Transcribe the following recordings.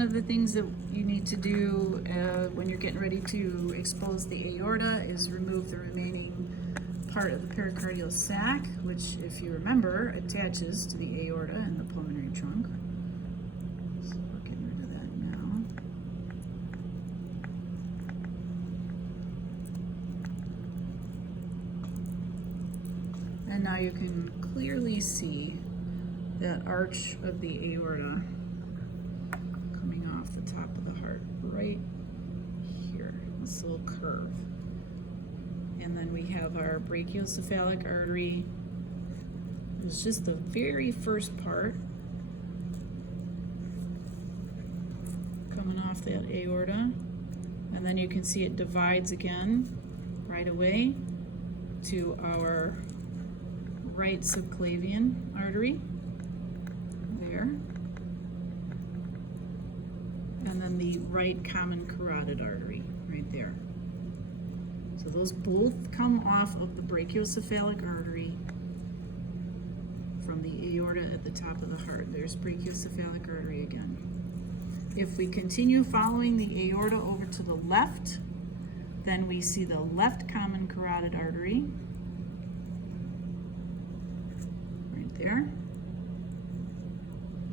one of the things that you need to do when you're getting ready to expose the aorta is remove the remaining part of the pericardial sac, which, if you remember, attaches to the aorta and the pulmonary trunk. So we're getting rid of that now. And now you can clearly see that arch of the aorta coming off the top of the heart right here, this little curve. And then we have our brachiocephalic artery. It's just the very first part coming off that aorta. And then you can see it divides again right away to our right subclavian artery there. And then the right common carotid artery right there. So those both come off of the brachiocephalic artery from the aorta at the top of the heart. There's brachiocephalic artery again. If we continue following the aorta over to the left, then we see the left common carotid artery right there.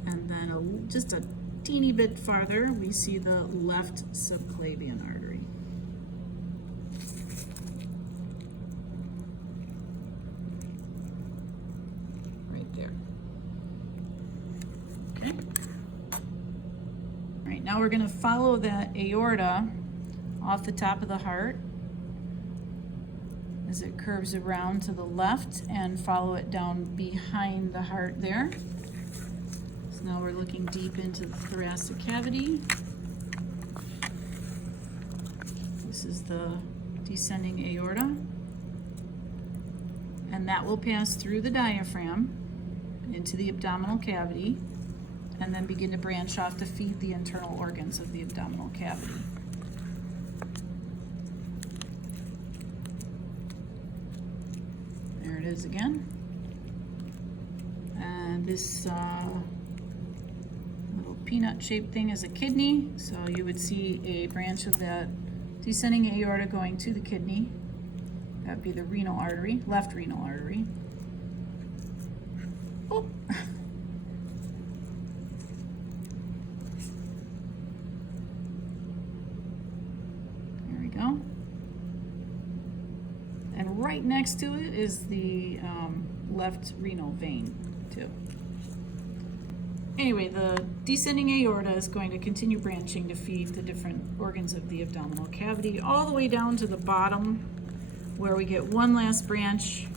And then just a teeny bit farther, we see the left subclavian artery. Right there. Okay. All right, now we're going to follow that aorta off the top of the heart as it curves around to the left and follow it down behind the heart there. So now we're looking deep into the thoracic cavity. This is the descending aorta. And that will pass through the diaphragm into the abdominal cavity and then begin to branch off to feed the internal organs of the abdominal cavity. There it is again. And this little peanut-shaped thing is a kidney, so you would see a branch of that descending aorta going to the kidney. That would be the renal artery, left renal artery. Oh. There we go. And right next to it is the left renal vein, too. Anyway, the descending aorta is going to continue branching to feed the different organs of the abdominal cavity all the way down to the bottom, where we get one last branch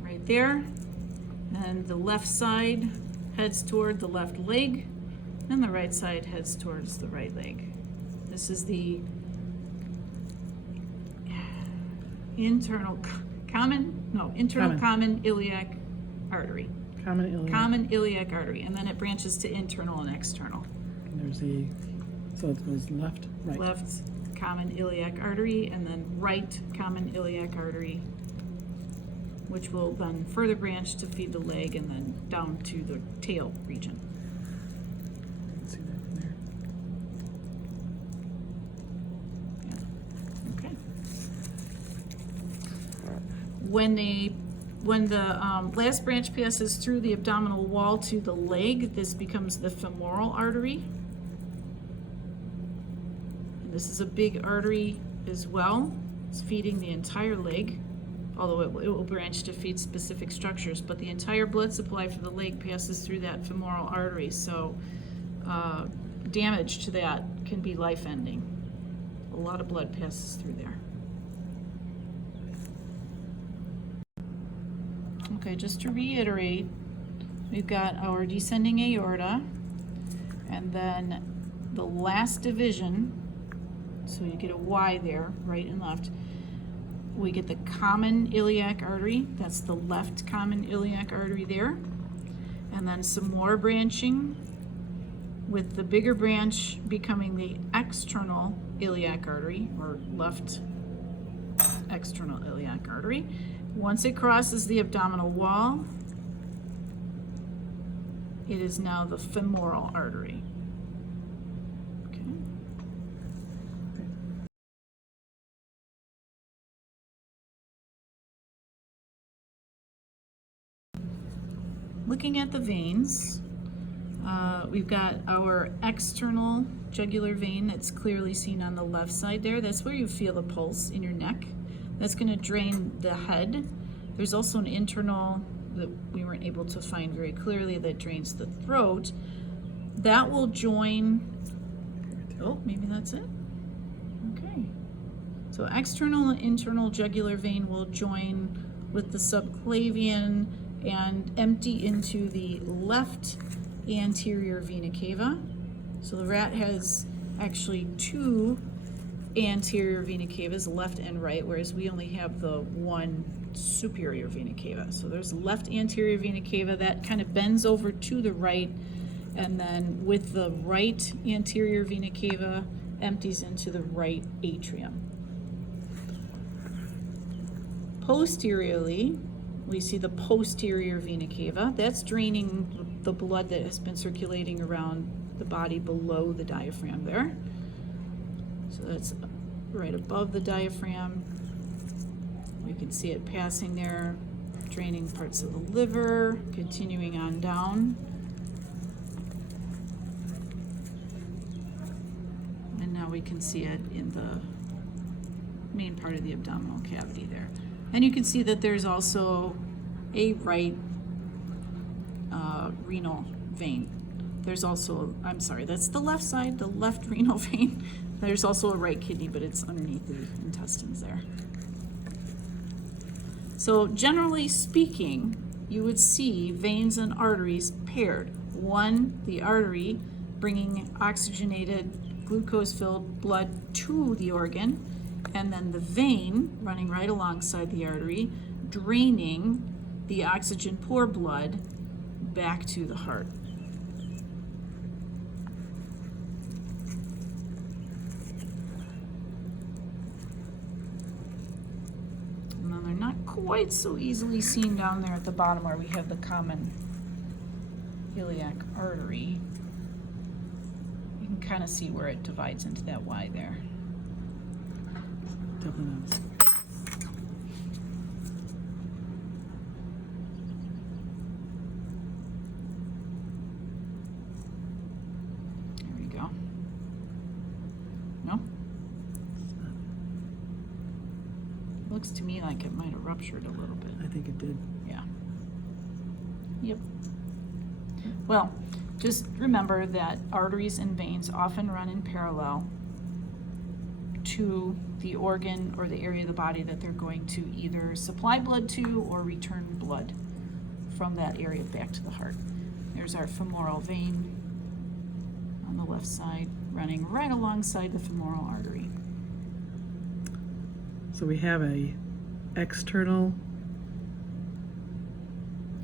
right there. And the left side heads toward the left leg, and the right side heads towards the right leg. This is the internal common iliac artery. Common iliac artery, and then it branches to internal and external. And there's so it goes left, right. Left common iliac artery, and then right common iliac artery, which will then further branch to feed the leg and then down to the tail region. You can see that from there. Yeah. Okay. When the last branch passes through the abdominal wall to the leg, this becomes the femoral artery. And this is a big artery as well. It's feeding the entire leg, although it will branch to feed specific structures, but the entire blood supply for the leg passes through that femoral artery, so damage to that can be life-ending. A lot of blood passes through there. Okay, just to reiterate, we've got our descending aorta, and then the last division, so you get a Y there, right and left. We get the common iliac artery, that's the left common iliac artery there, and then some more branching, with the bigger branch becoming the external iliac artery, or left external iliac artery. Once it crosses the abdominal wall, it is now the femoral artery. looking at the veins, we've got our external jugular vein that's clearly seen on the left side there. That's where you feel the pulse in your neck. That's going to drain the head. There's also an internal that we weren't able to find very clearly that drains the throat. That will join, oh, maybe that's it. Okay. So external and internal jugular vein will join with the subclavian and empty into the left anterior vena cava. So the rat has actually two anterior vena cavas, left and right, whereas we only have the one superior vena cava. So there's left anterior vena cava that kind of bends over to the right, and then with the right anterior vena cava empties into the right atrium. Posteriorly, we see the posterior vena cava. That's draining the blood that has been circulating around the body below the diaphragm there. So that's right above the diaphragm. We can see it passing there, draining parts of the liver, continuing on down. And now we can see it in the main part of the abdominal cavity there. And you can see that there's also a right renal vein. There's also, I'm sorry, that's the left side, the left renal vein. There's also a right kidney, but it's underneath the intestines there. So generally speaking, you would see veins and arteries paired. One, the artery bringing oxygenated, glucose-filled blood to the organ, and then the vein running right alongside the artery, draining the oxygen-poor blood back to the heart. And then they're not quite so easily seen down there at the bottom where we have the common iliac artery. You can kind of see where it divides into that Y there. Definitely not. There we go. No? Looks to me like it might have ruptured a little bit. I think it did. Yeah. Yep. Well, just remember that arteries and veins often run in parallel to the organ or the area of the body that they're going to either supply blood to or return blood from that area back to the heart. There's our femoral vein on the left side running right alongside the femoral artery. So we have a external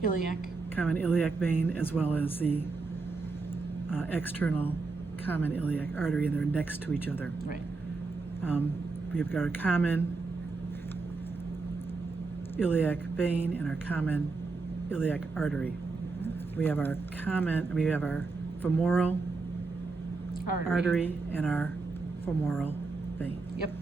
Iliac. common iliac vein as well as the external common iliac artery, and they're next to each other. Right. We've got our common iliac vein and our common iliac artery. We have our femoral artery and our femoral vein. Yep.